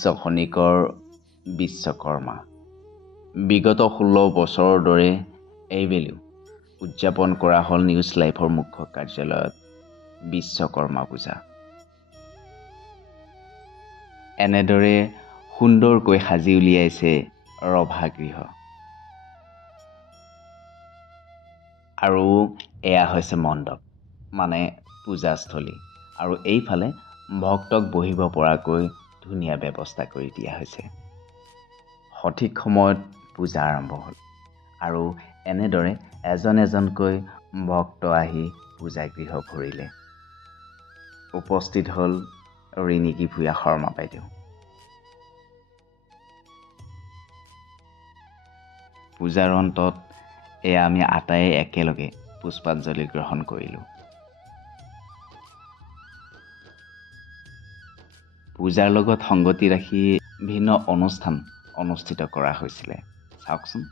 বিশ্ব খনিকৰ বিশ্বকৰ্মা। বিগত 16 বছৰৰ দৰে এইবেলিও উদযাপন কৰা হ'ল নিউজ লাইভৰ মুখ্য কাৰ্যালয়ত বিশ্বকৰ্মা পূজা। এনেদৰে সুন্দৰকৈ সাজি উলিয়াইছে ৰভাগৃহ। আৰু এয়া হৈছে মণ্ডপ, মানে পূজাস্থলী। আৰু এইফালে ভক্তক বহিব পৰাকৈ ধুনীয়া ব্যৱস্থা কৰি দিয়া হৈছে। সঠিক সময়ত পূজা আৰম্ভ হ'ল আৰু এনেদৰে এজন এজনকৈ ভক্ত আহি পূজাগৃহ ভৰিলে। উপস্থিত হ'ল ৰিণিকী ভূঞা শৰ্মা বাইদেউ। পূজাৰ অন্তত এয়া আমি আটায়ে একেলগে পুষ্পাঞ্জলি গ্ৰহণ কৰিলোঁ। পূজাৰ লগত সংগতি ৰাখি ভিন্ন অনুষ্ঠান অনুষ্ঠিত কৰা হৈছিলে। চাওকচোন।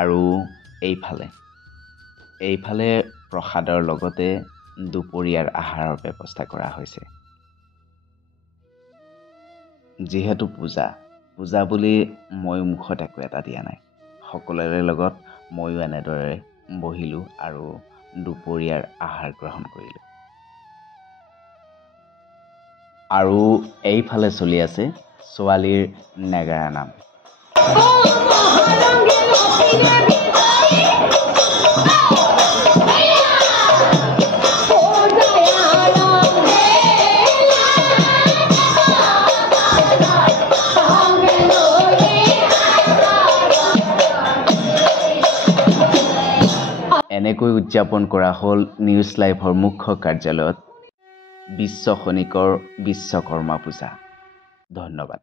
আৰু এইফালে প্ৰসাদৰ লগতে দুপৰীয়াৰ আহাৰৰ ব্যৱস্থা কৰা হৈছে। যিহেতু পূজা বুলি ময়ো মুখত একো এটা দিয়া নাই। সকলোৰে লগত ময়ো এনেদৰে বহিলোঁ আৰু দুপৰীয়াৰ আহাৰ গ্ৰহণ কৰিলোঁ। আৰু এইফালে চলি আছে ছোৱালীৰ নেগেৰা নাম। এনেকৈ উদযাপন কৰা হ'ল নিউজ লাইভৰ মুখ্য কাৰ্যালয়ত বিশ্ব খনিকৰ বিশ্বকৰ্মা পূজা। ধন্যবাদ।